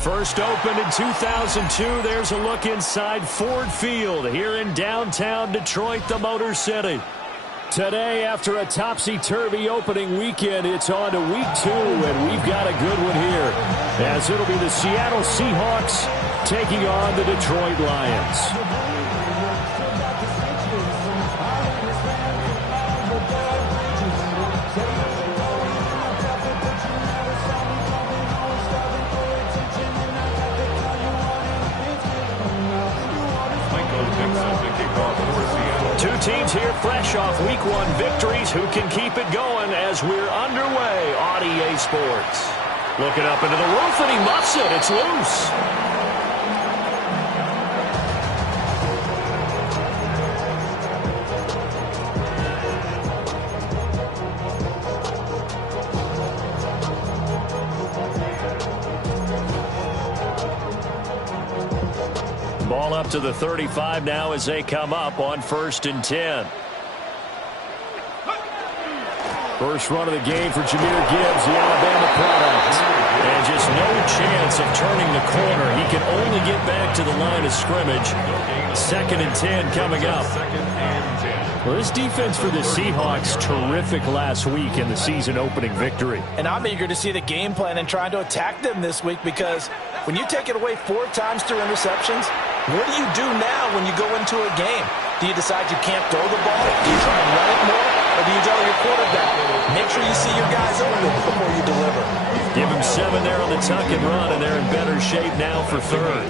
First opened in 2002, there's a look inside Ford Field here in downtown Detroit, the Motor City. Today, after a topsy-turvy opening weekend, it's on to week 2, and we've got a good one here, as it'll be the Seattle Seahawks taking on the Detroit Lions. Two teams here fresh off Week 1 victories. Who can keep it going as we're underway on EA Sports? Looking up into the roof, and he muffs it. It's loose. Ball up to the 35 now as they come up on 1st and 10. First run of the game for Jahmyr Gibbs, the Alabama product. And just no chance of turning the corner. He can only get back to the line of scrimmage. 2nd and 10 coming up. Well, this defense for the Seahawks, terrific last week in the season-opening victory. And I'm eager to see the game plan and trying to attack them this week, because when you take it away 4 times through interceptions, what do you do now when you go into a game? Do you decide you can't throw the ball? Do you try and run it more? Or do you tell your quarterback, make sure you see your guys open before you deliver? Give him 7 there on the tuck and run, and they're in better shape now for 3rd.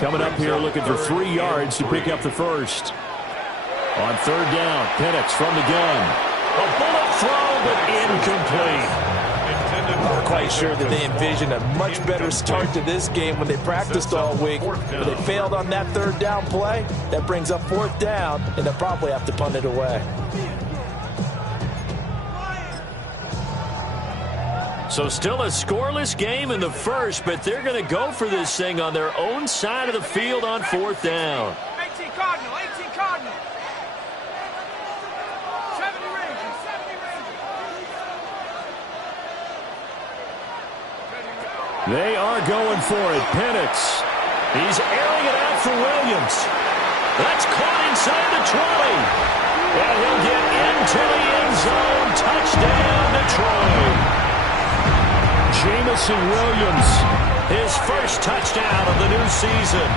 Coming up here looking for 3 yards to pick up the first. On third down, Penix from the gun. A bullet throw, but incomplete. I'm quite sure that they envisioned a much better start to this game when they practiced all week. But they failed on that third down play. That brings up fourth down, and they'll probably have to punt it away. So still a scoreless game in the first, but they're going to go for this thing on their own side of the field on fourth down. 18 Cardinal, 18 Cardinal. 70 Rangers, 70 Rangers. They are going for it. Penix. He's airing it out for Williams. That's caught inside the 20. And he'll get into the end zone. Touchdown, Detroit. Jamison Williams, his first touchdown of the new season.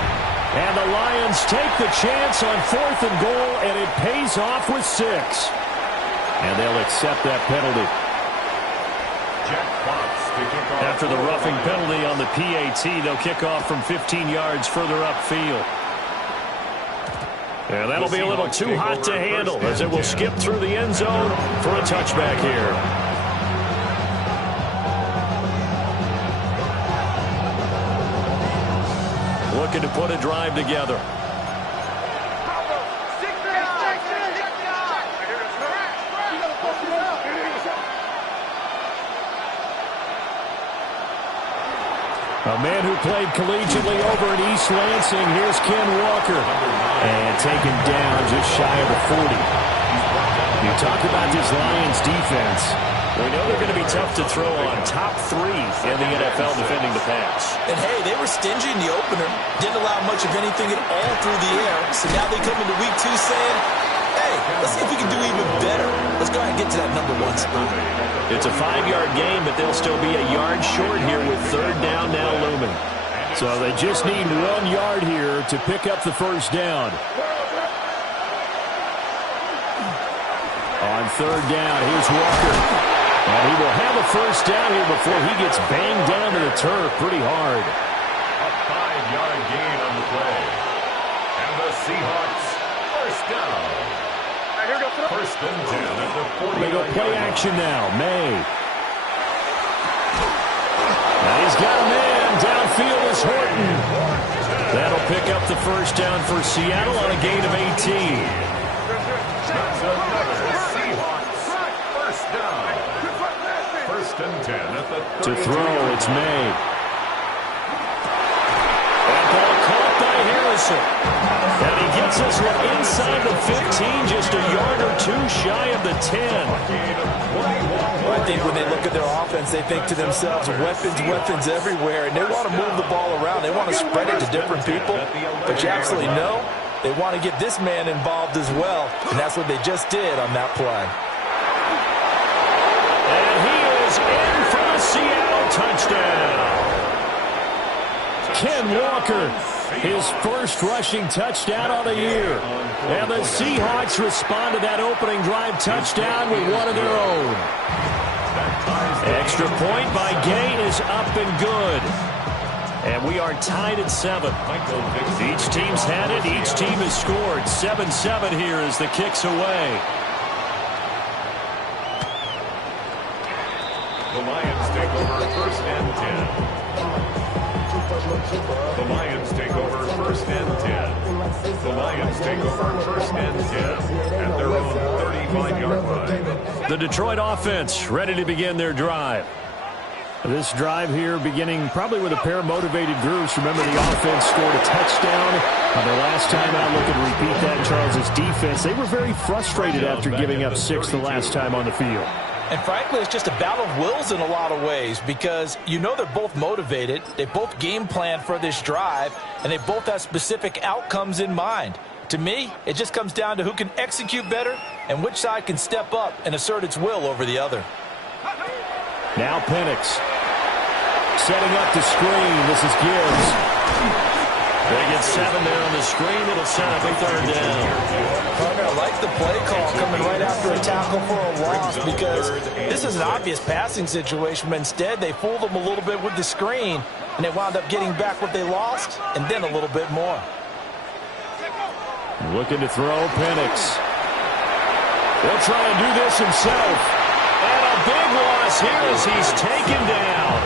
And the Lions take the chance on 4th and goal, and it pays off with 6. And they'll accept that penalty. After the roughing penalty on the PAT, they'll kick off from 15 yards further upfield. And that'll be a little too hot to handle as it will skip through the end zone for a touchback here. Looking to put a drive together. A man who played collegiately over at East Lansing. Here's Ken Walker. And taken down just shy of the 40. You talk about this Lions defense. We know they're going to be tough to throw on. Top 3 in the NFL defending the pass. And, hey, they were stingy in the opener. Didn't allow much of anything at all through the air. So now they come into week 2 saying, hey, let's see if we can do even better. Let's go ahead and get to that number 1 spot. It's a 5-yard gain, but they'll still be a yard short here with third down now looming. So they just need 1 yard here to pick up the first down. On third down, here's Walker. And he will have a first down here before he gets banged down to the turf pretty hard. A 5-yard gain on the play. And the Seahawks first down. First and 10 at the 40. They go play action now. May. Now he's got a man. Downfield is Horton. That'll pick up the first down for Seattle on a gain of 18. That's another Seahawks first down. First and 10 at the 30. To throw, it's May. That ball caught by Harrison. And he gets us inside the 15, just a yard or 2 shy of the 10. I think when they look at their offense, they think to themselves, weapons everywhere, and they want to move the ball around. They want to spread it to different people. But you absolutely know they want to get this man involved as well, and that's what they just did on that play. And he is in for the Seattle touchdown. Ken Walker, his first rushing touchdown on the year. And the Seahawks respond to that opening drive touchdown with one of their own. Extra point by Gay is up and good. And we are tied at 7. Each team's had it. Each team has scored. 7-7 here as the kick's away. The Lions take over first and 10. The Lions take over first and 10. The Lions take over first and 10 at their own 35-yard line. The Detroit offense ready to begin their drive. This drive here beginning probably with a pair of motivated groups. Remember, the offense scored a touchdown on their last time out. Looking to repeat that. Charles' defense, they were very frustrated after giving up 6 the last time on the field. And frankly, it's just a battle of wills in a lot of ways because you know they're both motivated. They both game plan for this drive, and they both have specific outcomes in mind. To me, it just comes down to who can execute better and which side can step up and assert its will over the other. Now Penix setting up the screen. This is Gibbs. They get 7 there on the screen. It'll set up a third down. Carter, I like the play call coming right after a tackle for a loss because this is an obvious passing situation, but instead they fooled them a little bit with the screen. and they wound up getting back what they lost, and then a little bit more. Looking to throw, Penix. He'll try and do this himself. And a big loss here as he's taken down.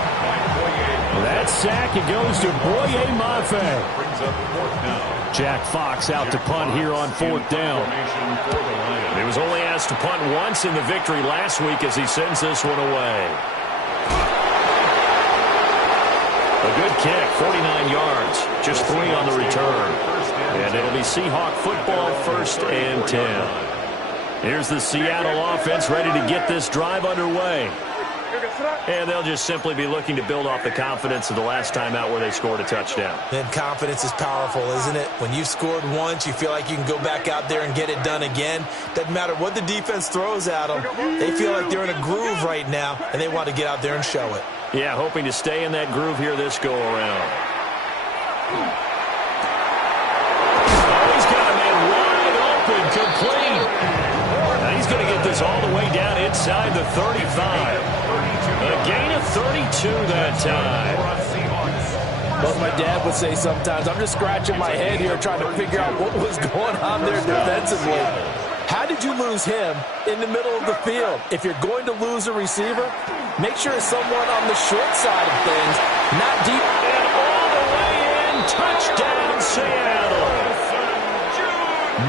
That sack, it goes to Boye Mafe. Jack Fox out to punt here on 4th down. He was only asked to punt once in the victory last week as he sends this one away. A good kick, 49 yards, just 3 on the return. And it'll be Seahawk football, 1st and 10. Here's the Seattle offense ready to get this drive underway. And they'll just simply be looking to build off the confidence of the last time out where they scored a touchdown. Then confidence is powerful, isn't it? When you've scored once, you feel like you can go back out there and get it done again. Doesn't matter what the defense throws at them. They feel like they're in a groove right now, and they want to get out there and show it. Yeah, hoping to stay in that groove here this go-around. Oh, he's got a man wide open, complete. Now he's going to get this all the way down inside the 35. A gain of 32 that time. Well, my dad would say sometimes, I'm just scratching my head here trying to figure out what was going on there defensively. How did you lose him in the middle of the field? If you're going to lose a receiver, make sure it's someone on the short side of things, not deep. And all the way in, touchdown Seattle.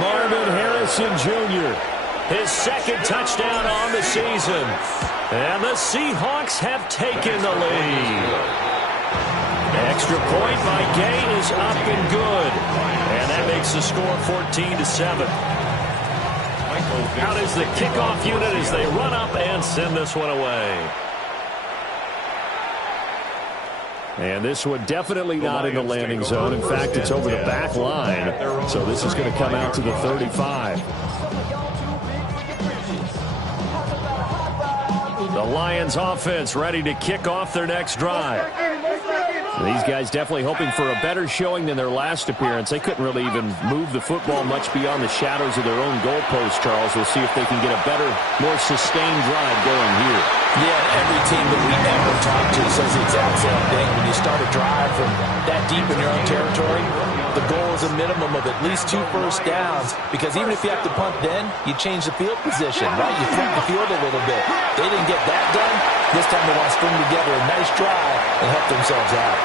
Marvin Harrison Jr., his 2nd touchdown on the season. And the Seahawks have taken the lead. Extra point by Gay is up and good. And that makes the score 14-7. Out is the kickoff unit as they run up and send this one away. And this one definitely not in the landing zone. In fact, it's over the back line. So this is going to come out to the 35. The Lions offense ready to kick off their next drive. These guys definitely hoping for a better showing than their last appearance. They couldn't really even move the football much beyond the shadows of their own goalpost, Charles. We'll see if they can get a better, more sustained drive going here. Yeah, every team that we ever talk to says the exact same thing. When you start a drive from that deep in your own territory, the goal is a minimum of at least 2 first downs, because even if you have to punt then, you change the field position, right? You flip the field a little bit. They didn't get that done. This time they want to string together a nice drive and help themselves out.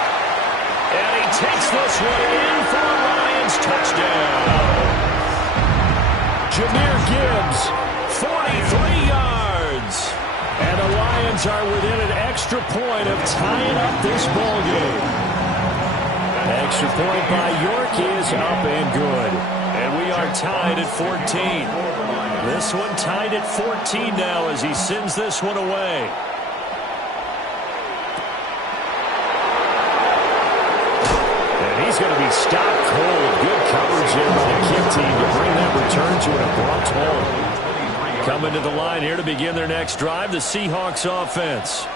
And he takes this one in for a Lions touchdown. Jahmyr Gibbs, 43 yards. And the Lions are within an extra point of tying up this ball game. Extra point by York is up and good. And we are tied at 14. This one tied at 14 now as he sends this one away. And he's going to be stopped cold. Good coverage there by the kick team to bring that return to an abrupt halt. Coming to the line here to begin their next drive, the Seahawks offense.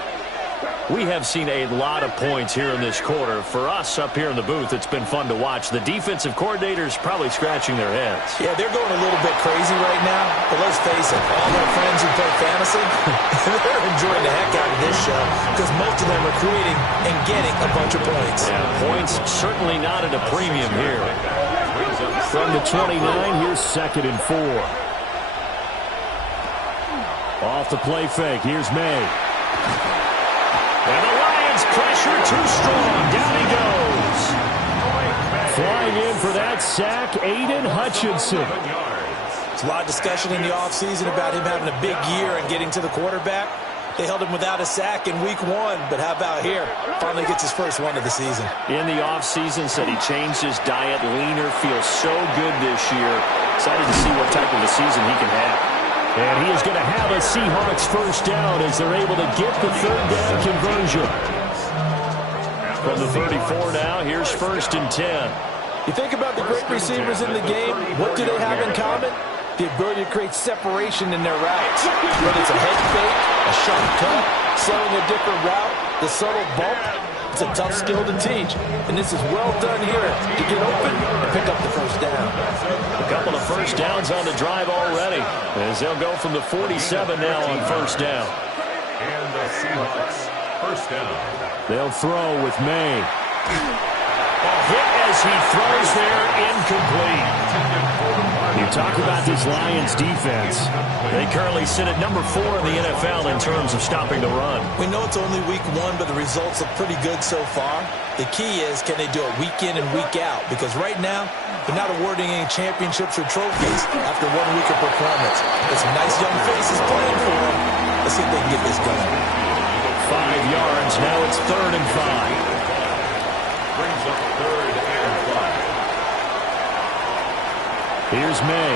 We have seen a lot of points here in this quarter. For us up here in the booth, it's been fun to watch. The defensive coordinators probably scratching their heads. Yeah, they're going a little bit crazy right now. But let's face it, all their friends who play fantasy, they're enjoying the heck out of this show because most of them are creating and getting a bunch of points. Yeah, points certainly not at a premium here. From the 29, here's 2nd and 4. Off the play fake, here's May. And the Lions pressure too strong. Down he goes. Flying in for that sack, Aiden Hutchinson. There's a lot of discussion in the offseason about him having a big year and getting to the quarterback. They held him without a sack in week 1, but how about here? Finally gets his first one of the season. In the offseason, said he changed his diet, leaner, feels so good this year. Excited to see what type of a season he can have. And he is going to have a Seahawks first down as they're able to get the 3rd down conversion. From the 34 now, here's 1st and 10. You think about the great receivers in the game, what do they have in common? The ability to create separation in their routes. Whether it's a head fake, a sharp cut, selling a different route, the subtle bump, it's a tough skill to teach. And this is well done here to get open and pick up the first down. A couple of first downs on the drive already as they'll go from the 47 now on 1st down. And the Seahawks First down. They'll throw with May. Hit as he throws there, incomplete. You talk about this Lions defense. They currently sit at number 4 in the NFL in terms of stopping the run. We know it's only week 1, but the results look pretty good so far. The key is, can they do it week in and week out? Because right now, they're not awarding any championships or trophies after 1 week of performance. There's some nice young faces playing for them. Let's see if they can get this going. 5 yards. Now it's 3rd and 5. Brings up 3rd and 5. Here's May.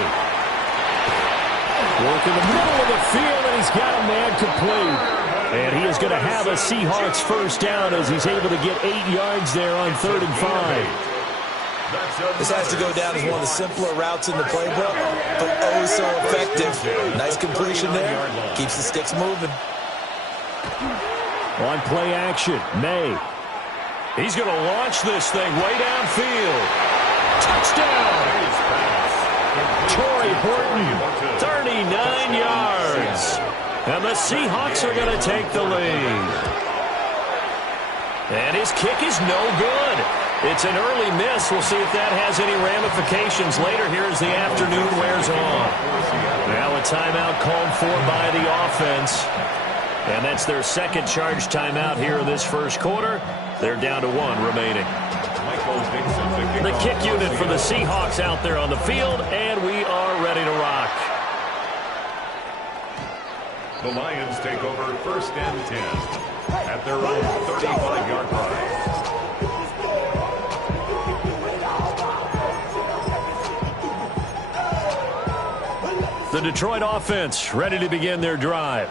Work in the middle of the field, and he's got a man complete. And he is going to have a Seahawks first down as he's able to get 8 yards there on 3rd and 5. This has to go down as one of the simpler routes in the playbook, but oh so effective. Nice completion there. Keeps the sticks moving. On play action, May. He's going to launch this thing way downfield. Touchdown! Torrey Horton, 39 yards. And the Seahawks are going to take the lead. And his kick is no good. It's an early miss. We'll see if that has any ramifications later here as the afternoon wears on. Now a timeout called for by the offense. And that's their second charge timeout here in this first quarter. They're down to 1 remaining. The kick unit for the Seahawks out there on the field, and we are ready to rock. The Lions take over 1st and 10 at their own 35-yard line. The Detroit offense ready to begin their drive.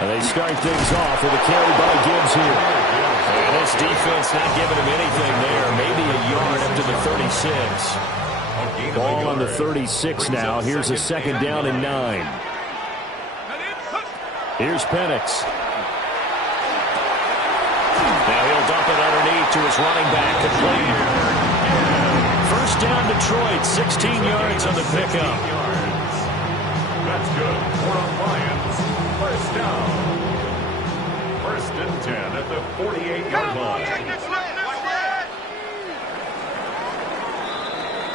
And they start things off with a carry by Gibbs here. And this defense not giving him anything there. Maybe a yard up to the 36. Ball on the 36 now. Here's a 2nd down and 9. Here's Penix. Now he'll dump it underneath to his running back. Complete. First down Detroit. 16 yards on the pickup. That's good for the Lions. First down. 1st and 10 at the 48-yard line.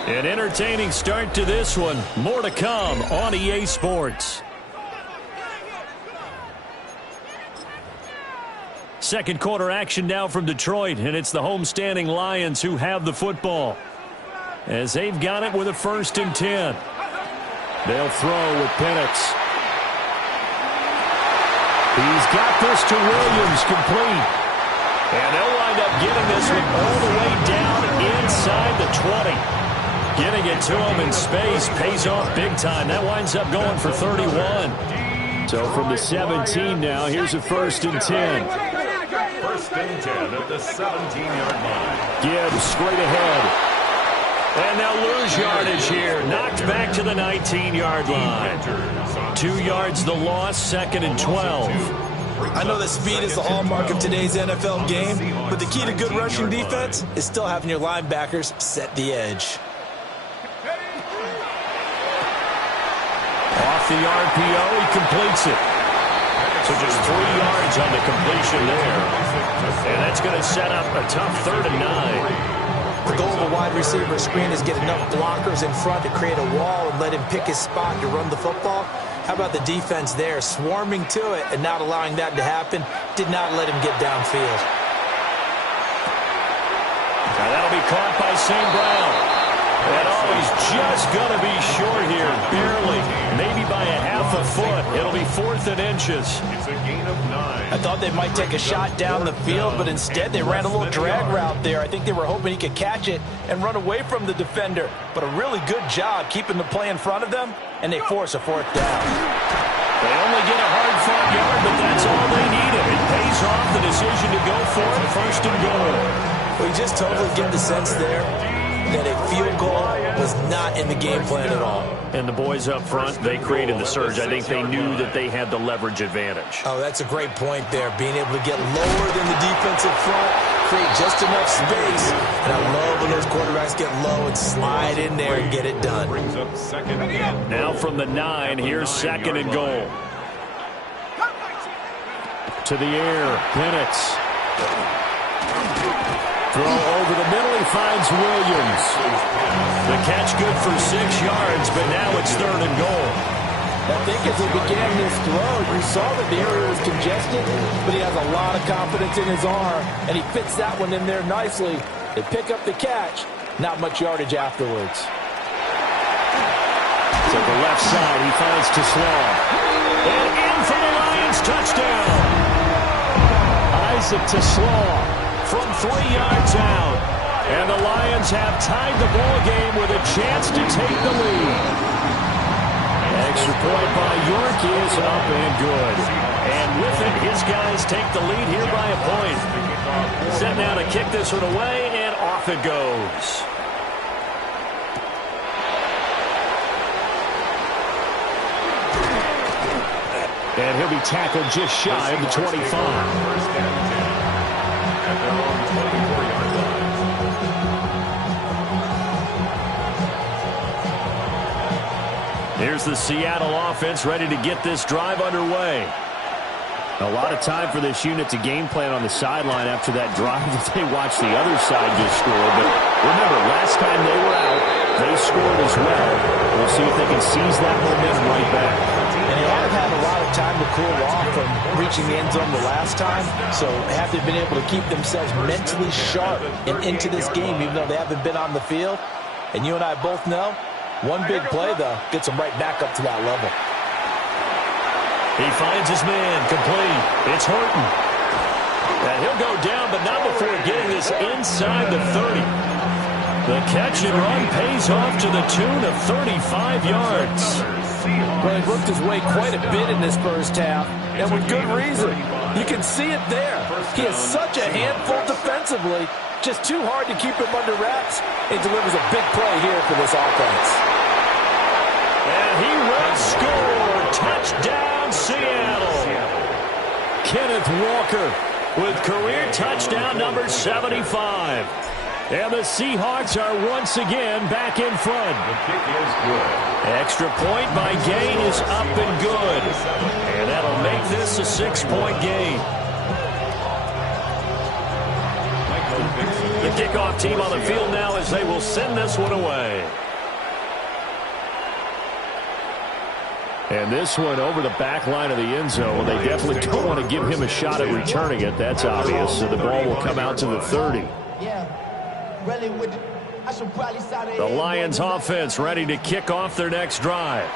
An entertaining start to this one. More to come on EA Sports. Second quarter action now from Detroit, and it's the homestanding Lions who have the football. As they've got it with a 1st and 10. They'll throw with Penix. He's got this to Williams, complete. And they'll wind up getting this one all the way down inside the 20. Getting it to him in space pays off big time. That winds up going for 31. So from the 17 now, here's a 1st and 10. 1st and 10 at the 17-yard line. Gibbs straight ahead. And they'll lose yardage here. Knocked back to the 19-yard line. 2 yards the loss, 2nd and 12. I know that speed is the hallmark of today's NFL game, but the key to good rushing defense is still having your linebackers set the edge. Off the RPO, he completes it. So just 3 yards on the completion there. And that's going to set up a tough 3rd and 9. The goal of a wide receiver screen is get enough blockers in front to create a wall and let him pick his spot to run the football. How about the defense there, swarming to it and not allowing that to happen? Did not let him get downfield. Now that'll be caught by St. Brown. And he's just going to be short here, barely, maybe by a half a foot. It'll be 4th and inches. It's a gain of 9. I thought they might take a shot down the field, but instead they ran a little drag route there. I think they were hoping he could catch it and run away from the defender. But a really good job keeping the play in front of them, and they force a 4th down. They only get a hard-fought yard, but that's all they needed. It pays off the decision to go for it, 1st and goal. Well, you just totally get the sense there that a field goal was not in the game plan at all. And the boys up front, they created the surge. I think they knew that they had the leverage advantage. Oh, that's a great point there. Being able to get lower than the defensive front, create just enough space. And I love when those quarterbacks get low and slide in there and get it done. Brings up 2nd and 10. Now from the 9, here's 2nd and goal. To the air, Penix. Throw over the middle, he finds Williams. The catch good for 6 yards, but now it's 3rd and goal. I think as he began this throw, you saw that the area was congested, but he has a lot of confidence in his arm, and he fits that one in there nicely. They pick up the catch, not much yardage afterwards. To the left side, he finds Slaw. And in for the Lions, touchdown. Isaac Slaw from 3 yards out. And the Lions have tied the ball game with a chance to take the lead. Extra point by York is up and good. And with it, his guys take the lead here by a point. Set now to kick this one away, and off it goes. And he'll be tackled just shy of the 25. First and 10 at their own 24-yard line. Here's the Seattle offense ready to get this drive underway. A lot of time for this unit to game plan on the sideline after that drive that they watched the other side just score. But remember, last time they were out, they scored as well. We'll see if they can seize that momentum right back. And they have had a lot of time to cool off from reaching the end zone the last time. So have they been able to keep themselves mentally sharp and into this game, even though they haven't been on the field? And you and I both know, one big play, though, gets them right back up to that level. He finds his man, complete. It's Horton. And he'll go down, but not before getting this inside the 30. The catch and run pays off to the tune of 35 yards. Well, he worked his way quite a bit in this first half, and with good reason. You can see it there. He is such a handful defensively, just too hard to keep him under wraps. He delivers a big play here for this offense. And he will score. Touchdown, Seattle. Kenneth Walker with career touchdown number 75. And the Seahawks are once again back in front. The kick is good. Extra point by Gay is up and good. And that'll make this a 6-point game. The kickoff team on the field now as they will send this one away. And this one over the back line of the end zone. They definitely don't want to give him a shot at returning it. That's obvious. So the ball will come out to the 30. The Lions offense ready to kick off their next drive.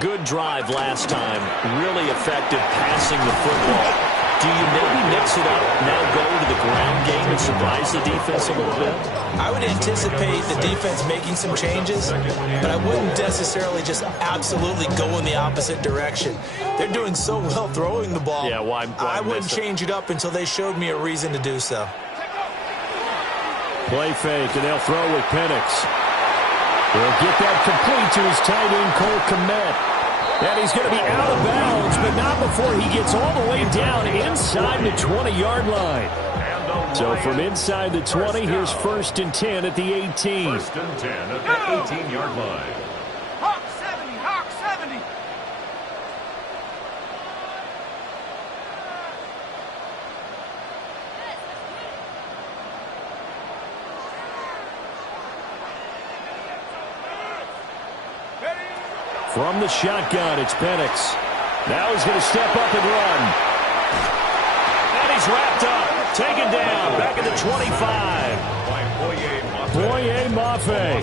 Good drive last time. Really effective passing the football. Do you maybe mix it up, now go to the ground game and surprise the defense a little bit? I would anticipate the defense making some changes, but I wouldn't necessarily just absolutely go in the opposite direction. They're doing so well throwing the ball. Yeah, why I wouldn't change it up until they showed me a reason to do so. Play fake, and they'll throw with Penix. He'll get that complete to his tight end, Cole Kmet. And he's going to be out of bounds, but not before he gets all the way down inside the 20-yard line. So from inside the 20, here's 1st and 10 at the 18. 1st and 10 at the 18-yard line. Hawk 70, Hawk 70. From the shotgun, it's Penix. Now he's going to step up and run. And he's wrapped up. Taken down. Back at the 25. Boye Mafe.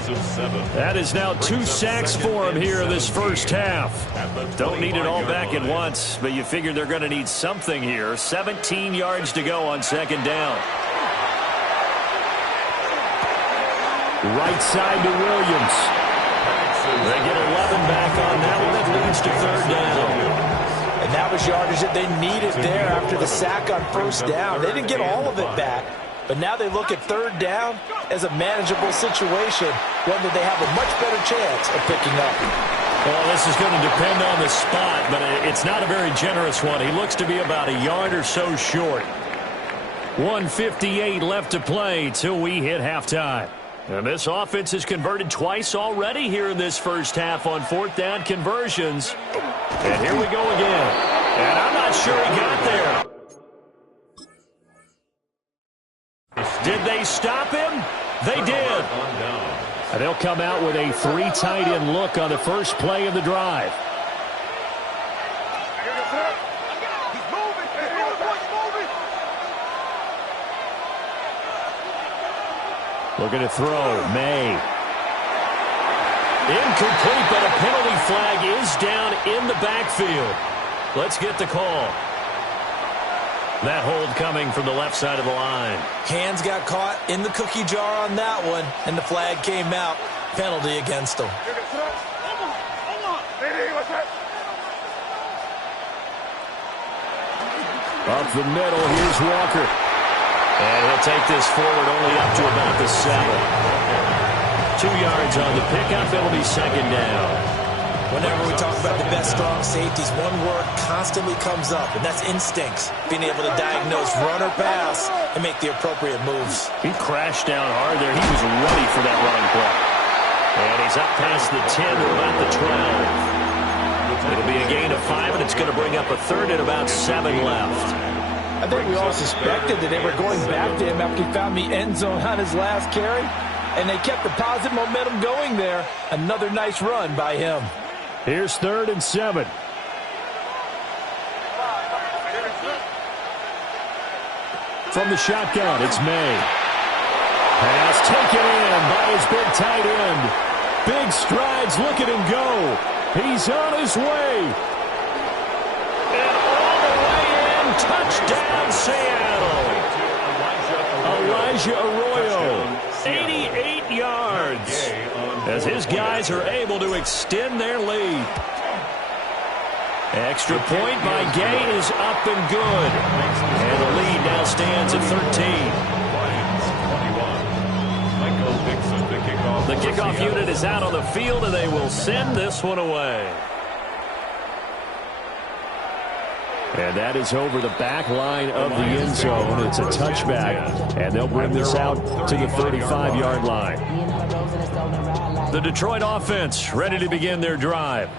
That is now 2 sacks for him here in this first half. Don't need it all back at once, but you figure they're going to need something here. 17 yards to go on 2nd down. Right side to Williams. They get 11 back on that one. That leads to 3rd down. And that was yardage that they needed there after the sack on 1st down. They didn't get all of it back, but now they look at 3rd down as a manageable situation, one that they have a much better chance of picking up. Well, this is going to depend on the spot, but it's not a very generous one. He looks to be about a yard or so short. 1:58 left to play till we hit halftime. And this offense has converted twice already here in this first half on 4th down conversions. And here we go again. And I'm not sure he got there. Did they stop him? They did. And they'll come out with a 3 tight end look on the first play of the drive. Looking to throw. May. Incomplete, but a penalty flag is down in the backfield. Let's get the call. That hold coming from the left side of the line. Hands got caught in the cookie jar on that one, and the flag came out. Penalty against them. Up the middle, here's Walker. And he'll take this forward only up to about the 7. 2 yards on the pickup. It'll be second down. Whenever we talk about the best strong safeties, one word constantly comes up, and that's instincts. Being able to diagnose run or pass and make the appropriate moves. He crashed down hard there. He was ready for that running play. And he's up past the 10 to about the 12. It'll be a gain of 5, and it's going to bring up a third and about 7 left. I think we all suspected that they were going back to him after he found the end zone on his last carry, and they kept the positive momentum going there. Another nice run by him. Here's 3rd and 7. From the shotgun, it's May. Pass taken in by his big tight end. Big strides, look at him go. He's on his way. And all the way in, touchdown Seattle. Elijah Arroyo, 88 yards. As his guys are able to extend their lead. Extra point by Gay is up and good. And the lead now stands at 13. The kickoff unit is out on the field, and they will send this one away. And that is over the back line of the end zone. It's a touchback, and they'll bring this out to the 35-yard line. The Detroit offense ready to begin their drive.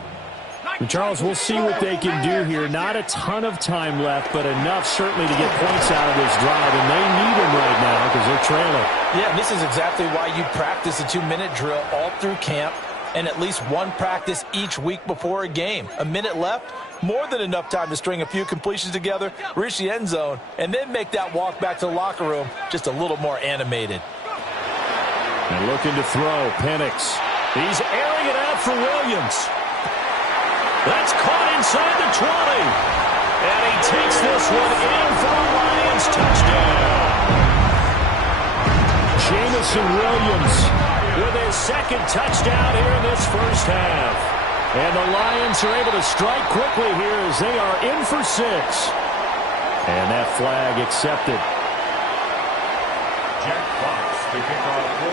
And Charles, we'll see what they can do here. Not a ton of time left, but enough certainly to get points out of this drive, and they need them right now because they're trailing. Yeah, this is exactly why you practice a 2-minute drill all through camp and at least one practice each week before a game. A minute left, more than enough time to string a few completions together, reach the end zone, and then make that walk back to the locker room just a little more animated. And looking to throw, Penix. He's airing it out for Williams. That's caught inside the 20. And he takes this one in for the Lions touchdown. Jamison Williams with his second touchdown here in this first half. And the Lions are able to strike quickly here as they are in for 6. And that flag accepted.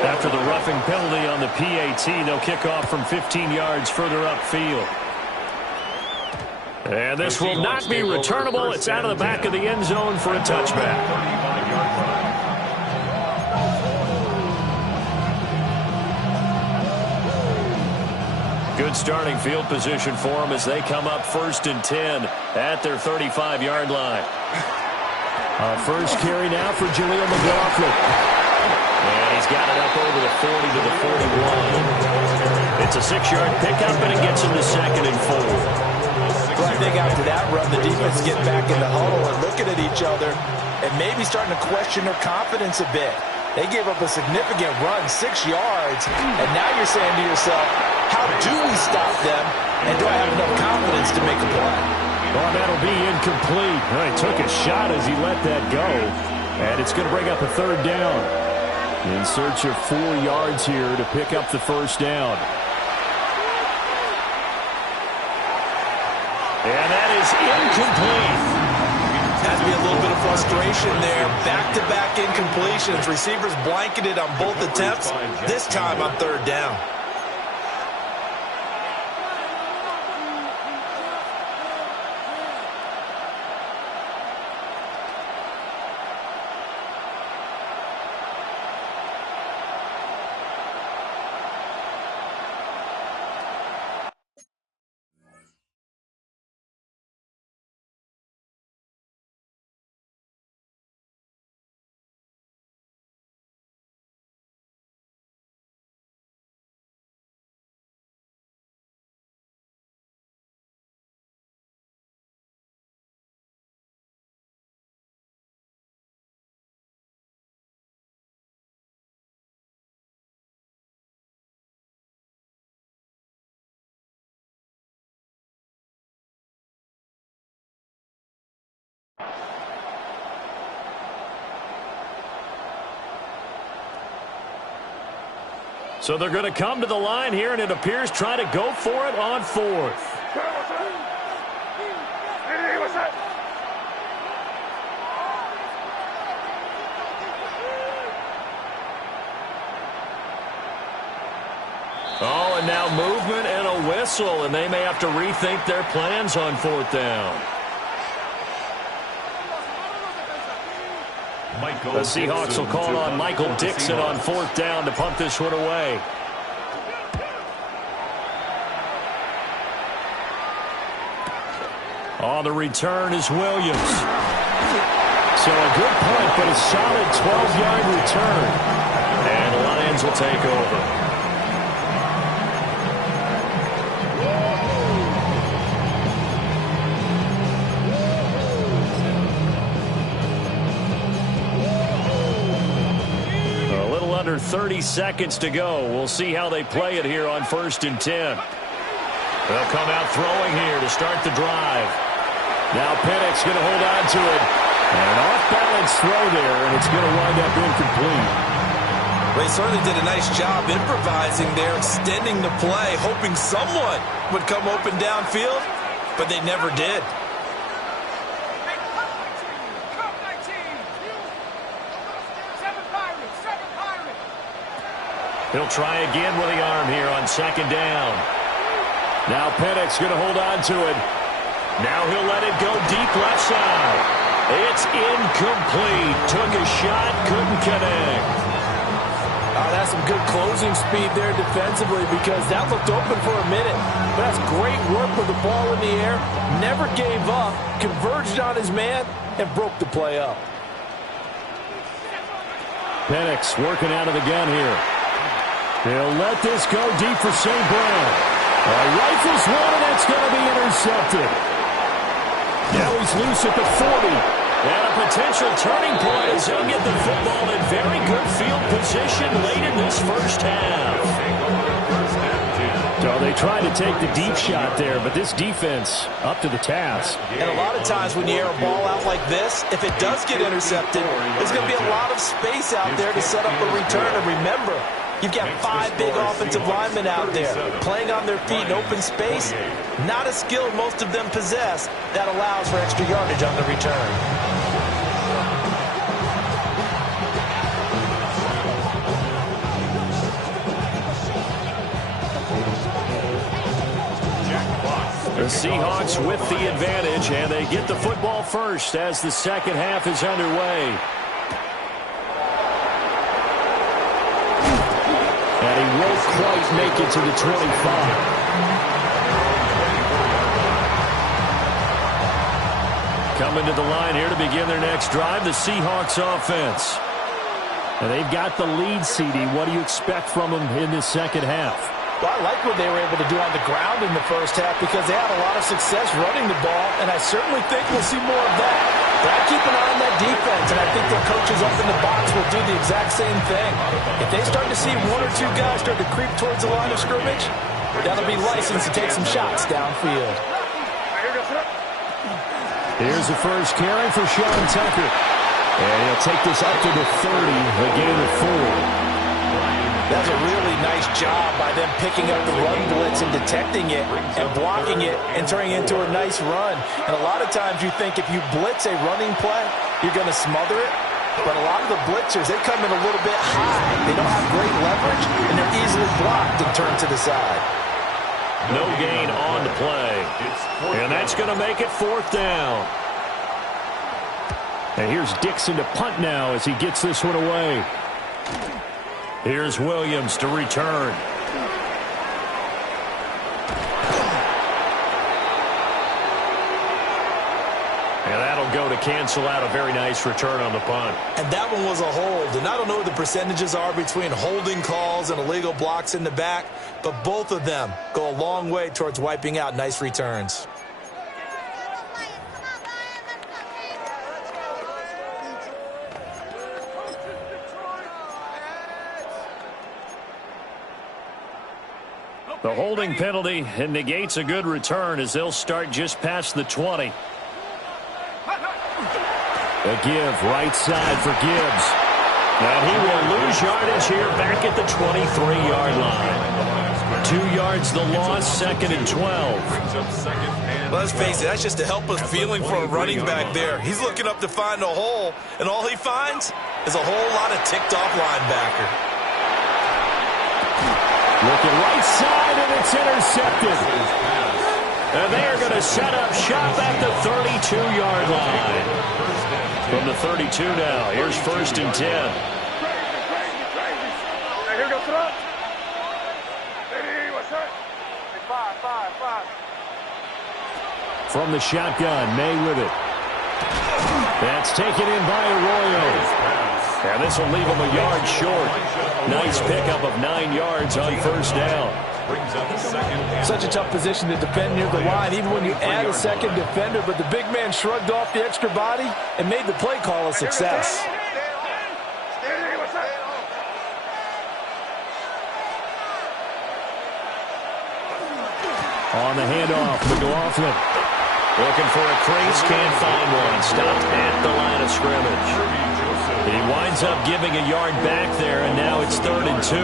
After the roughing penalty on the PAT, they'll kick off from 15 yards further upfield. And this will not be returnable. It's out of the back of the end zone for a touchback. Good starting field position for them as they come up 1st and 10 at their 35-yard line. First carry now for Jaleel McLaughlin. And he's got it up over the 40 to the 41. It's a 6-yard pickup, and it gets him to 2nd and 4. Well, I think after that run, the defense get back in the huddle and looking at each other and maybe starting to question their confidence a bit. They gave up a significant run, 6 yards, and now you're saying to yourself, how do we stop them, and do I have enough confidence to make a play? Well, that'll be incomplete. Well, he took a shot as he let that go, and it's going to bring up a 3rd down. In search of 4 yards here to pick up the first down. And that is incomplete. Has to be a little bit of frustration there. Back-to-back incompletions. Receivers blanketed on both attempts. This time on 3rd down. So they're going to come to the line here, and it appears trying to go for it on fourth. Oh, and now movement and a whistle, and they may have to rethink their plans on fourth down. The Seahawks will call on Michael Dixon on fourth down to punt this one away. On the return is Williams. So a good punt, but a solid 12-yard return. And the Lions will take over. Under 30 seconds to go. We'll see how they play it here on 1st and 10. They'll come out throwing here to start the drive. Now Penix going to hold on to it. And an off-balance throw there, and it's going to wind up incomplete. Well, he certainly did a nice job improvising there, extending the play, hoping someone would come open downfield, but they never did. He'll try again with the arm here on 2nd down. Now Penix going to hold on to it. Now he'll let it go deep left side. It's incomplete. Took a shot, couldn't connect. That's some good closing speed there defensively because that looked open for a minute. But that's great work with the ball in the air. Never gave up, converged on his man, and broke the play up. Penix working out of the gun here. He'll let this go deep for St. Brown. Rifles one, and that's going to be intercepted. Now he's loose at the 40. And a potential turning point as he'll get the football in very good field position late in this first half. So they tried to take the deep shot there, but this defense up to the task. And a lot of times when you air a ball out like this, if it does get intercepted, there's going to be a lot of space out there to set up a return. And remember, you've got 5 big offensive linemen out there playing on their feet in open space. Not a skill most of them possess that allows for extra yardage on the return. The Seahawks with the advantage, and they get the football first as the second half is underway. And he won't quite make it to the 25. Coming to the line here to begin their next drive, the Seahawks offense. And they've got the lead, CD. What do you expect from them in this second half? Well, I like what they were able to do on the ground in the first half because they had a lot of success running the ball, and I certainly think we'll see more of that. But I keep an eye on that defense, and I think their coaches up in the box will do the exact same thing. If they start to see 1 or 2 guys start to creep towards the line of scrimmage, that'll be license to take some shots downfield. Here's the first carry for Sean Tucker. And he'll take this up to the 30, a gain of 4. That's a really nice job by them picking up the run blitz and detecting it and blocking it and turning it into a nice run. And a lot of times you think if you blitz a running play, you're going to smother it. But a lot of the blitzers, they come in a little bit high. They don't have great leverage, and they're easily blocked and turned to the side. No gain on the play. And that's going to make it 4th down. And here's Dixon to punt now as he gets this one away. Here's Williams to return. And that'll go to cancel out a very nice return on the punt. And that one was a hold. And I don't know what the percentages are between holding calls and illegal blocks in the back, but both of them go a long way towards wiping out nice returns. The holding penalty and negates a good return as they'll start just past the 20. A give right side for Gibbs. And he will lose yardage here back at the 23-yard line. 2 yards the loss, 2nd and 12. Let's face it, that's just a helpless feeling for a running back there. He's looking up to find a hole, and all he finds is a whole lot of ticked-off linebacker. Looking right side, and it's intercepted. And they are going to set up shop at the 32-yard line. From the 32 now, here's 1st and 10. Here goes front. Ready, what's that? 5. From the shotgun, May with it. That's taken in by Arroyo. And this will leave him a yard short. Nice pickup of 9 yards on 1st down. Such a tough position to defend near the line, even when you add a second defender, but the big man shrugged off the extra body and made the play call a success. On the handoff, McLaughlin. Looking for a crease, can't find one. Stopped at the line of scrimmage. He winds up giving a yard back there, and now it's 3rd and 2.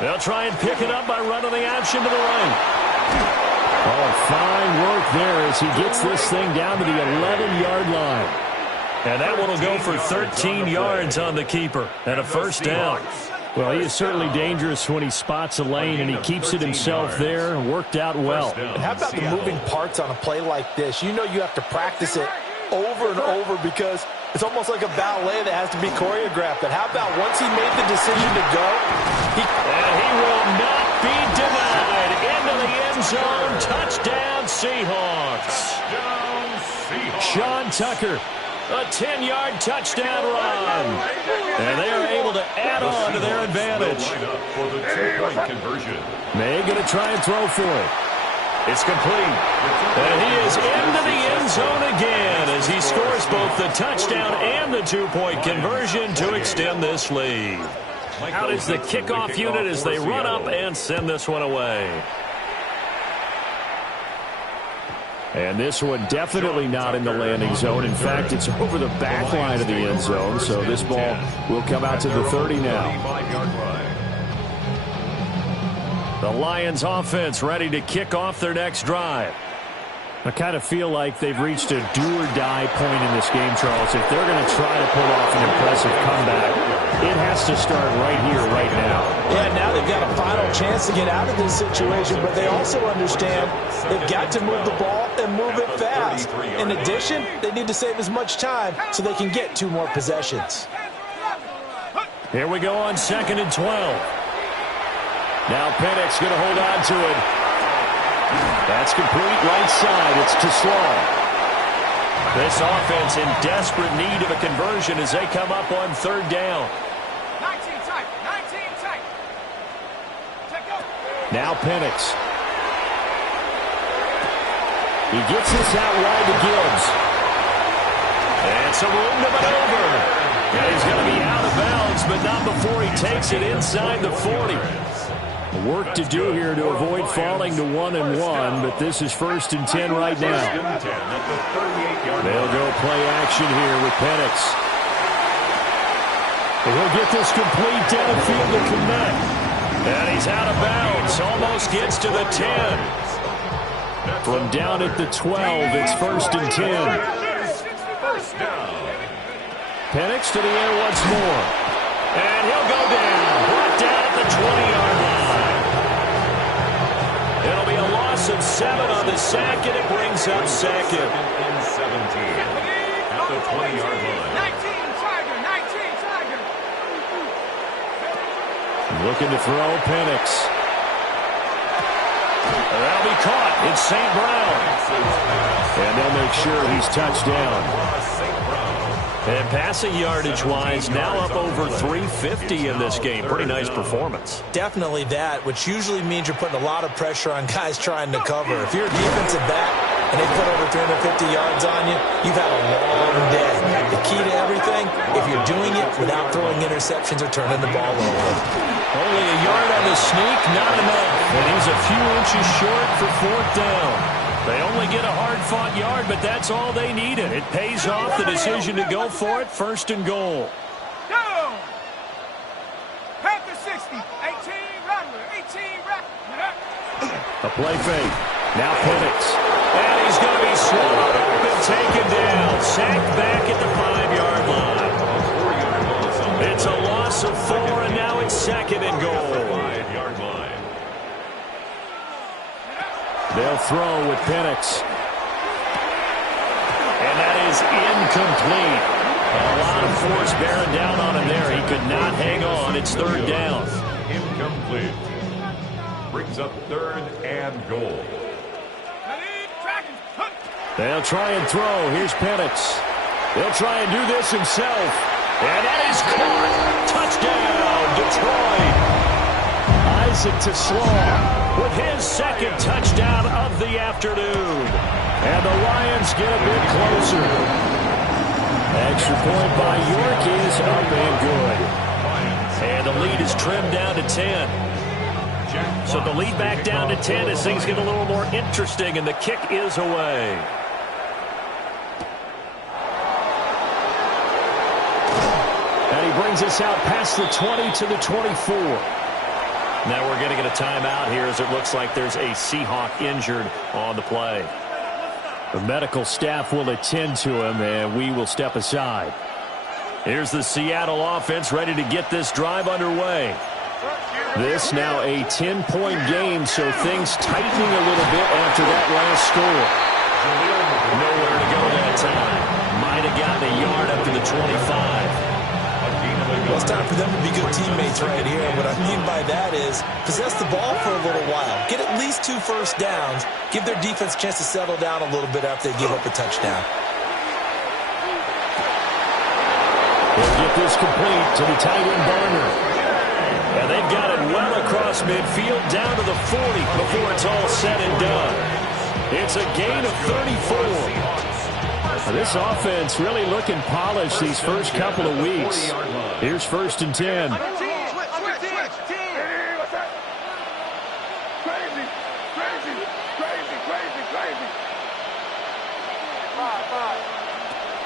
They'll try and pick it up by running the option to the right. Oh, fine work there as he gets this thing down to the 11-yard line. And that one will go for 13 yards on the keeper and a 1st down. Well, he is certainly dangerous when he spots a lane, and he keeps it himself there. Worked out well. And how about the moving parts on a play like this? You know you have to practice it over and over because it's almost like a ballet that has to be choreographed. But how about once he made the decision to go, and he will not be denied. Into the end zone. Touchdown, Seahawks. Sean Tucker, a 10-yard touchdown run. And they are able to add on to their advantage. May going to try and throw for it. It's complete. And he is into the end zone again as he scores both the touchdown and the 2-point conversion to extend this lead. Out is the kickoff unit as they run up and send this one away. And this one definitely not in the landing zone. In fact, it's over the back line of the end zone, so this ball will come out to the 30 now. The Lions offense ready to kick off their next drive. I kind of feel like they've reached a do-or-die point in this game, Charles. If they're going to try to pull off an impressive comeback, it has to start right here, right now. Yeah, now they've got a final chance to get out of this situation, but they also understand they've got to move the ball and move it fast. In addition, they need to save as much time so they can get 2 more possessions. Here we go on 2nd and 12. Now Penix going to hold on to it. That's complete right side. It's to Slaw. This offense in desperate need of a conversion as they come up on 3rd down. 19 tight. Now Penix. He gets this out wide to Gibbs. And some room to maneuver. And he's going to be out of bounds, but not before he takes it inside the 40. Work to do here to avoid falling to 1-1, but this is 1st and 10 right now. They'll go play action here with Penix. He'll get this complete downfield to connect. And he's out of bounds, almost gets to the 10. From down at the 12, it's 1st and 10. Penix to the air once more. And he'll go down, brought down at the 20-yard line. It'll be a loss of 7 on the sack, and it brings up 2nd. And 17 at the 20-yard line. 19 Tiger. Looking to throw, Penix. That'll be caught. It's St. Brown. And they'll make sure he's touched down. And passing yardage-wise, now up over 350 in this game. Pretty nice performance. Definitely that, which usually means you're putting a lot of pressure on guys trying to cover. If you're a defensive back and they put over 350 yards on you, you've had a long day. The key to everything, if you're doing it without throwing interceptions or turning the ball over. Only a yard on the sneak, not enough. And he's a few inches short for 4th down. They only get a hard-fought yard, but that's all they needed. It pays off the decision to go for it, 1st and goal. Down. Panther 60. 18 Rattler. 18 Rattler. A play fake. Now Penix. And he's going to be swallowed up and taken down. Sacked back at the 5-yard line. It's a loss of 4, and now it's 2nd and goal. 5-yard line. They'll throw with Penix. And that is incomplete. A lot of force bearing down on him there. He could not hang on. It's 3rd down. Incomplete. Brings up 3rd and goal. They'll try and throw. Here's Penix. They'll try and do this himself. And that is caught. Touchdown, Detroit. Isaac Tesslaw with his 2nd touchdown of the afternoon. And the Lions get a bit closer. Extra point by York is up and good. And the lead is trimmed down to 10. So the lead back down to 10 as things get a little more interesting, and the kick is away. And he brings us out past the 20 to the 24. Now we're going to get a timeout here as it looks like there's a Seahawk injured on the play. The medical staff will attend to him, and we will step aside. Here's the Seattle offense ready to get this drive underway. This now a 10-point game, so things tightening a little bit after that last score. Nowhere to go that time. Might have gotten a yard up to the 25. Well, it's time for them to be good teammates right here. What I mean by that is possess the ball for a little while. Get at least 2 first downs. Give their defense a chance to settle down a little bit after they give up a touchdown. They'll get this complete to the tight end Barner. And they've got it well across midfield down to the 40 before it's all said and done. It's a gain of 34. This offense really looking polished these first couple of weeks. Here's 1st and 10.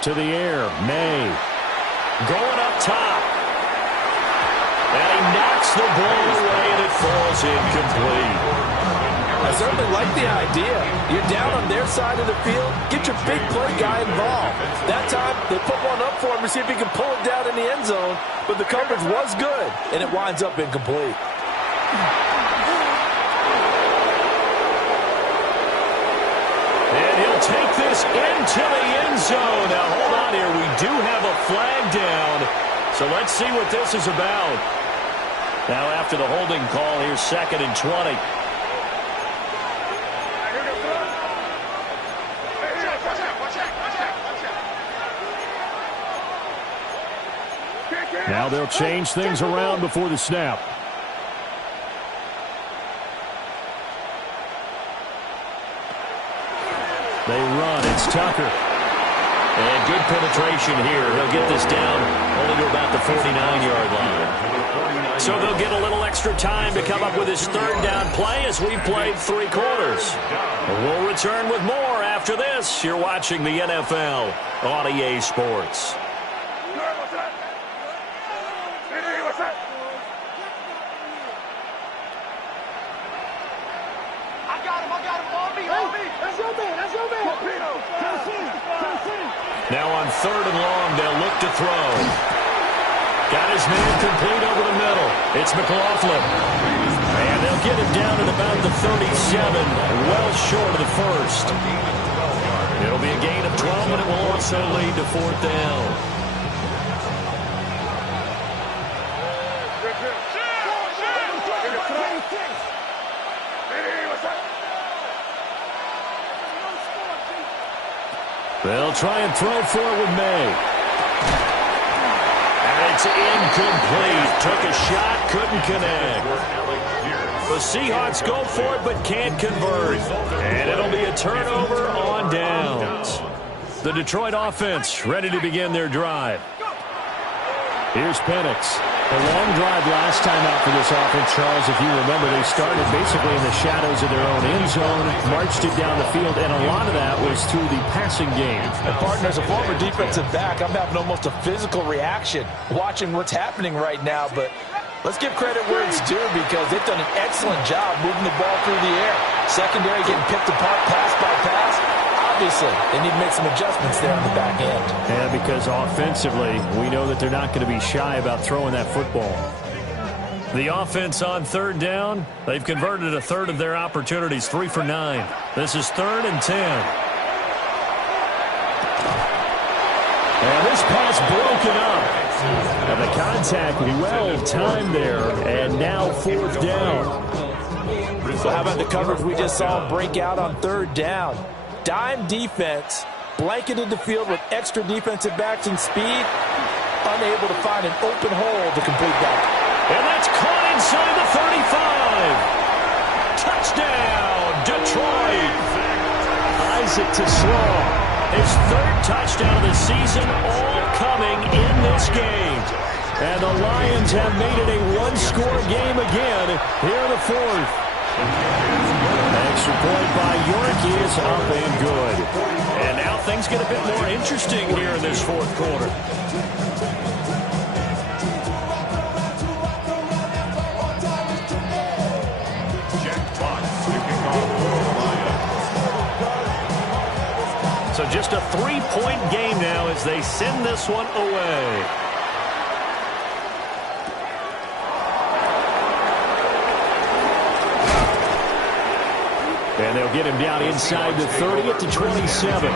To the air, May. Going up top. And he knocks the ball away, and it falls incomplete. I certainly like the idea. You're down on their side of the field. Get your big play guy involved. That time, they put one up for him to see if he can pull it down in the end zone. But the coverage was good, and it winds up incomplete. And he'll take this into the end zone. Now, hold on here. We do have a flag down. So let's see what this is about. Now, after the holding call, here's 2nd and 20. Now they'll change things around before the snap. They run. It's Tucker. And good penetration here. He'll get this down only to about the 49-yard line. So they'll get a little extra time to come up with his 3rd down play as we've played 3 quarters. We'll return with more after this. You're watching the NFL on EA Sports. Now on 3rd and long, they'll look to throw. Got his man complete over the middle. It's McLaughlin. And they'll get him down at about the 37, well short of the 1st. It'll be a gain of 12, and it will also lead to 4th down. They'll try and throw for it with May. And it's incomplete. Took a shot, couldn't connect. The Seahawks go for it but can't convert. And it'll be a turnover on downs. The Detroit offense ready to begin their drive. Here's Penix. A long drive last time out for this offense, Charles. If you remember, they started basically in the shadows of their own end zone, marched it down the field, and a lot of that was through the passing game. And partner, as a former defensive back, I'm having almost a physical reaction watching what's happening right now. But let's give credit where it's due because they've done an excellent job moving the ball through the air. Secondary getting picked apart pass by pass. Obviously, they need to make some adjustments there on the back end. Yeah, because offensively, we know that they're not going to be shy about throwing that football. The offense on third down, they've converted a third of their opportunities, 3 for 9. This is 3rd and 10. And this pass broken up. And the contact well timed there, and now 4th down. So how about the coverage we just saw break out on 3rd down? Dime defense, blanketed the field with extra defensive backs and speed, unable to find an open hole to complete that. And that's caught inside the 35. Touchdown, Detroit. Isaac to Slaw. His 3rd touchdown of the season, all coming in this game. And the Lions have made it a one-score game again here in the 4th. Extra point by York is up and good. And now things get a bit more interesting here in this 4th quarter. So just a 3-point game now as they send this one away. And they'll get him down inside the 30 at the 27.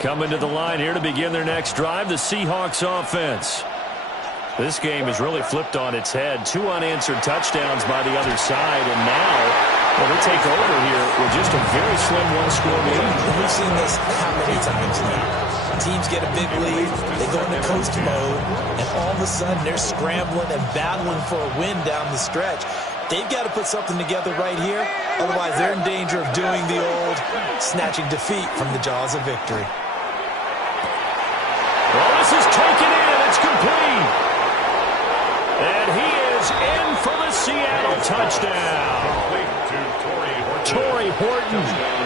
Coming to the line here to begin their next drive, the Seahawks offense. This game is really flipped on its head. 2 unanswered touchdowns by the other side, and now well, they take over here with just a very slim one-score lead. We've seen this how many times now? Teams get a big lead, they go into coast mode, and all of a sudden they're scrambling and battling for a win down the stretch. They've got to put something together right here, otherwise they're in danger of doing the old snatching defeat from the jaws of victory. Well, this is taken in. It's complete. And he is in for the Seattle touchdown. Torrey Horton,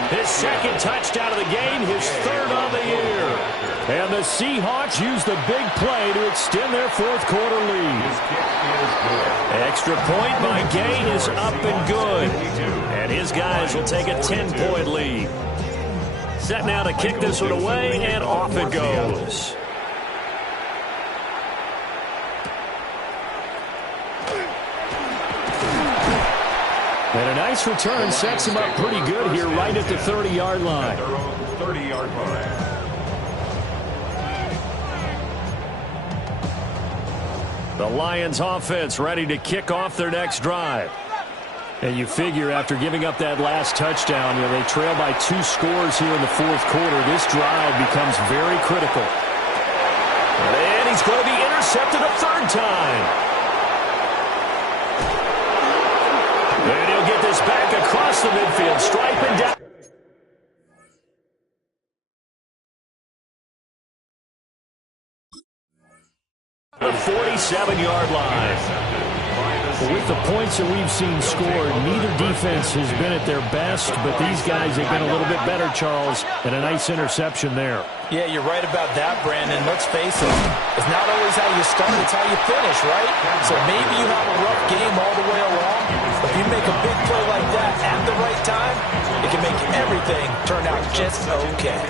his 2nd touchdown of the game, his 3rd on the year. And the Seahawks use the big play to extend their 4th quarter lead. Extra point by Gain is up and good. And his guys will take a 10-point lead. Set now to kick this one away, and off it goes. And a nice return sets him up pretty good here right at the 30-yard line. 30-yard line. The Lions offense ready to kick off their next drive. And you figure after giving up that last touchdown, they trail by 2 scores here in the 4th quarter. This drive becomes very critical. And he's going to be intercepted a 3rd time. And he'll get this back across the midfield, striping down. The 47-yard line. With the points that we've seen scored, neither defense has been at their best, but these guys have been a little bit better, Charles, and a nice interception there. Yeah, you're right about that, Brandon. Let's face it, it's not always how you start, it's how you finish, right? So maybe you have a rough game all the way along, but if you make a big play like that at the right time, it can make everything turn out just okay.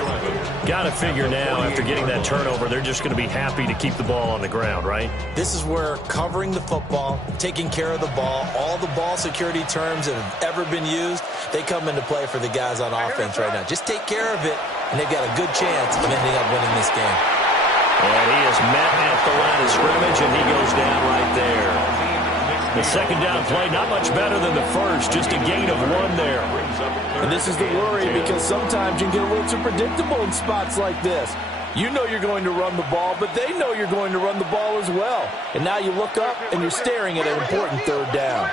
Got to figure now, after getting that turnover, they're just going to be happy to keep the ball on the ground, right? This is where covering the football, taking care of the ball, all the ball security terms that have ever been used, they come into play for the guys on offense right now. Just take care of it, and they've got a good chance of ending up winning this game. And he is met at the line of scrimmage, and he goes down right there. The second down play, not much better than the first, just a gain of 1 there. And this is the worry, because sometimes you can get a little too predictable in spots like this. You know you're going to run the ball, but they know you're going to run the ball as well. And now you look up, and you're staring at an important third down.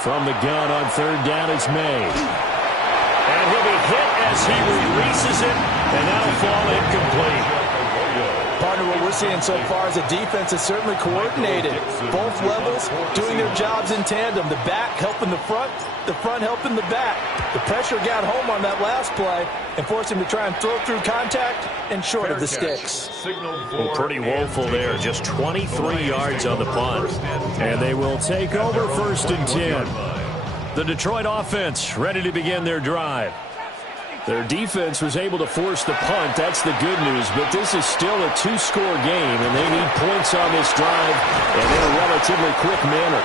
From the gun on third down is May. And he'll be hit as he releases it, and that'll fall incomplete. Partner, what we're seeing so far is the defense is certainly coordinated. Both levels doing their jobs in tandem. The back helping the front helping the back. The pressure got home on that last play and forced him to try and throw through contact and short of the sticks. Well, pretty woeful there. Just 23 yards on the punt. And they will take over 1st and 10. The Detroit offense ready to begin their drive. Their defense was able to force the punt. That's the good news. But this is still a 2-score game, and they need points on this drive and in a relatively quick manner.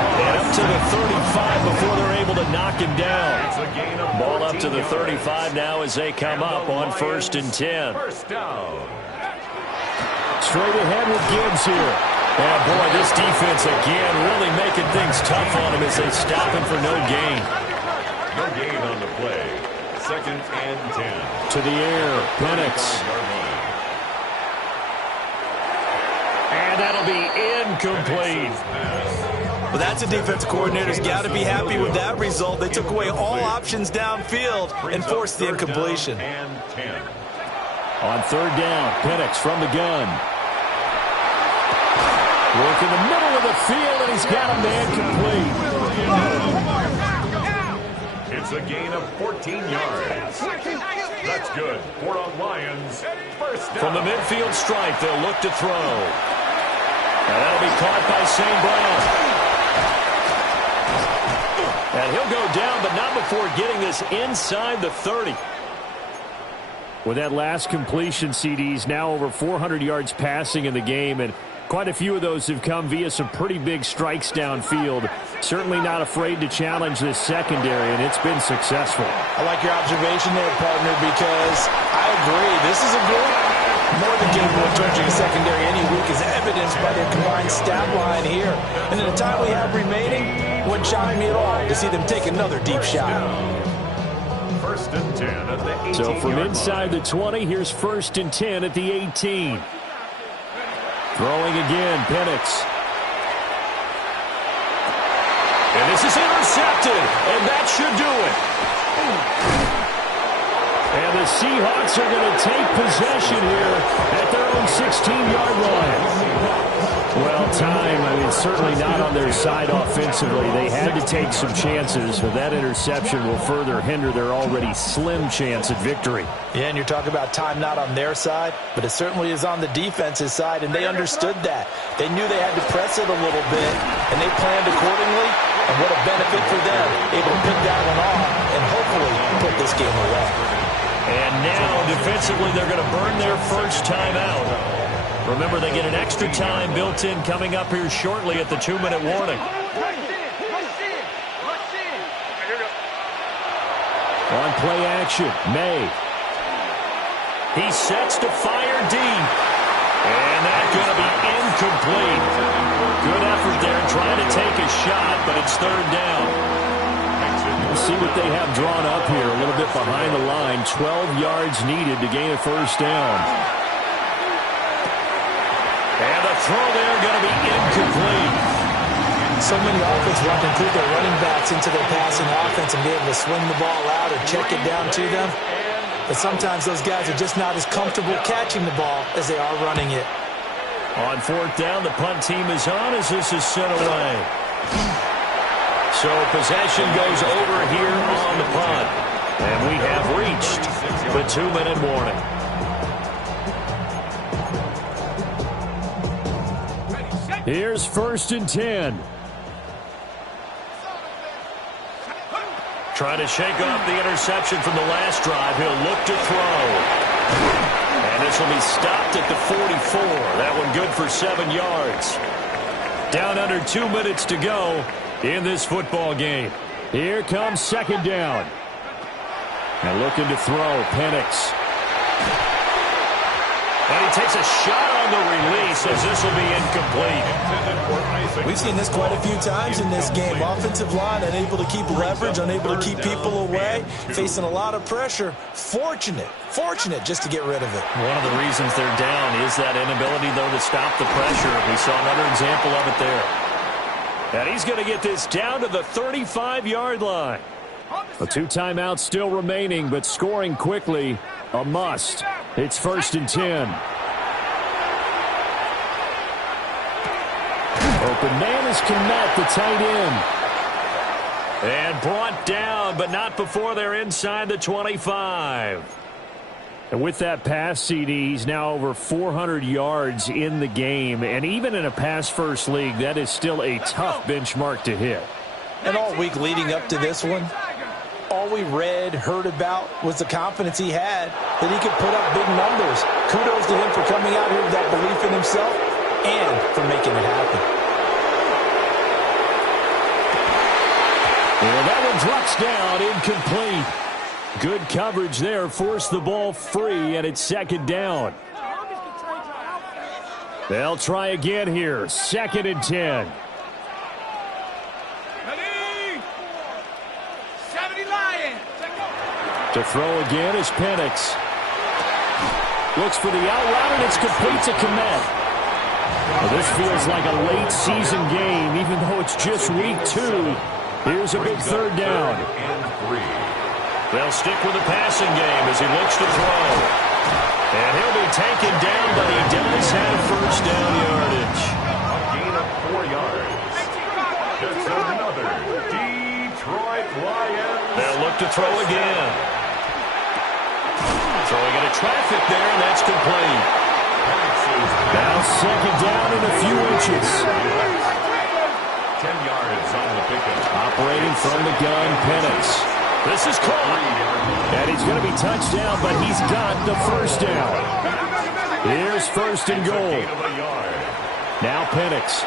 And up to the 35 before they're able to knock him down. Ball up to the 35 now as they come up on 1st and 10. Straight ahead with Gibbs here. And boy, this defense again really making things tough on him as they stop him for no gain. No gain on the play. 2nd and 10. To the air, Penix. And that'll be incomplete. Well, that's a defense coordinator's got to be happy with that result. They took away all options downfield and forced the incompletion. On 3rd down, Penix from the gun. Work in the middle of the field, and he's got a man complete. It's a gain of 14 yards. That's good. For the Lions. 1st down. From the midfield stripe, they'll look to throw. And that'll be caught by St. Brown. And he'll go down, but not before getting this inside the 30. With that last completion, CD's now over 400 yards passing in the game, and quite a few of those have come via some pretty big strikes downfield. Certainly not afraid to challenge this secondary, and it's been successful. I like your observation there, partner, because I agree. This is a good, more than capable of turning a secondary any week, as evidenced by their combined stat line here. And in the time we have remaining, wouldn't shock me at all to see them take another deep shot. 1st and 10 at the 18. So from inside the 20, here's 1st and 10 at the 18. Throwing again, Penix. And this is intercepted, and that should do it. And the Seahawks are going to take possession here at their own 16-yard line. Well, time, certainly not on their side offensively. They had to take some chances, but that interception will further hinder their already slim chance at victory. Yeah, and you're talking about time not on their side, but it certainly is on the defense's side, and they understood that. They knew they had to press it a little bit, and they planned accordingly, and what a benefit for them, able to pick that one off and hopefully put this game away. And now, defensively, they're going to burn their first timeout. Remember, they get an extra time built in coming up here shortly at the 2-minute warning. On play action, May. He sets to fire deep. And that's going to be incomplete. Good effort there trying to take a shot, but it's 3rd down. We'll see what they have drawn up here a little bit behind the line. 12 yards needed to gain a 1st down. And the throw there going to be incomplete. So many offenses want to include their running backs into their passing offense and be able to swing the ball out or check it down to them. But sometimes those guys are just not as comfortable catching the ball as they are running it. On 4th down, the punt team is on as this is sent away. So possession goes over here on the punt. And we have reached the 2-minute warning. Here's 1st and 10. Trying to shake off the interception from the last drive. He'll look to throw. And this will be stopped at the 44. That one good for 7 yards. Down under 2 minutes to go in this football game. Here comes 2nd down. And looking to throw, Penix. And he takes a shot on the release as this will be incomplete. We've seen this quite a few times in this game. Offensive line unable to keep leverage, unable to keep people away, facing a lot of pressure. Fortunate just to get rid of it. One of the reasons they're down is that inability, though, to stop the pressure. We saw another example of it there. And he's going to get this down to the 35-yard line. A 2 timeouts still remaining, but scoring quickly, a must. It's 1st and 10. Open man is Kmet, the tight end. And brought down, but not before they're inside the 25. And with that pass, CD, he's now over 400 yards in the game. And even in a pass-first league, that is still a tough benchmark to hit. And all week leading up to this one, all we read, heard about was the confidence he had that he could put up big numbers. Kudos to him for coming out here with that belief in himself and for making it happen. Well, that one drops down, incomplete. Good coverage there, forced the ball free, and it's 2nd down. They'll try again here, 2nd and 10. To throw again is Penix. Looks for the out route, and it's complete to Kmet. Well, this feels like a late season game, even though it's just week 2. Here's a big 3rd down. They'll stick with the passing game as he looks to throw. And he'll be taken down, but he does have 1st down yardage. A gain of 4 yards. It's another Detroit Lions. They'll look to throw again. Throwing into traffic there, and that's complete. Now 2nd down and a few inches. 10 yards on the pickup. Operating from the gun, Penix. This is caught. And he's going to be touched down, but he's got the 1st down. Here's 1st and goal. Now Penix.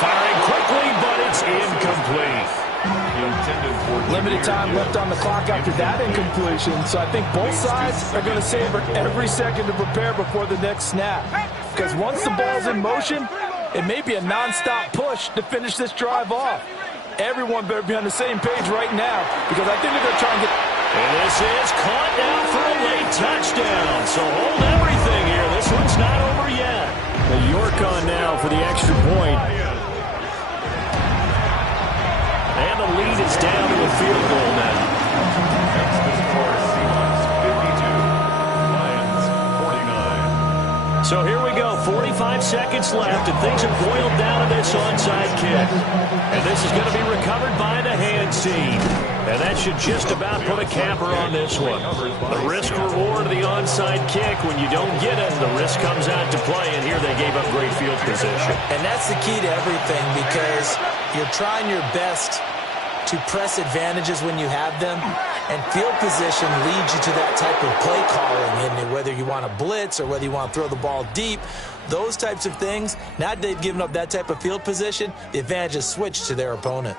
Firing quickly, but it's incomplete. Limited time left on the clock after that incompletion, so I think both sides are going to savor every second to prepare before the next snap. Because once the ball's in motion, it may be a nonstop push to finish this drive off. Everyone better be on the same page right now, because I think they're going to try and get... And this is caught down for a late touchdown. So hold everything here. This one's not over yet. The York on now for the extra point. And the lead is down to a field goal now. That's the score. Seahawks 52. Lions 49. So here we go. 45 seconds left, and things have boiled down to this onside kick. And this is going to be recovered by the hands team. And that should just about put a capper on this one. The risk-reward of the onside kick, when you don't get it, the risk comes out to play, and here they gave up great field position. And that's the key to everything, because you're trying your best to press advantages when you have them, and field position leads you to that type of play calling, and whether you want to blitz or whether you want to throw the ball deep, those types of things. Now that they've given up that type of field position, the advantage is switched to their opponent.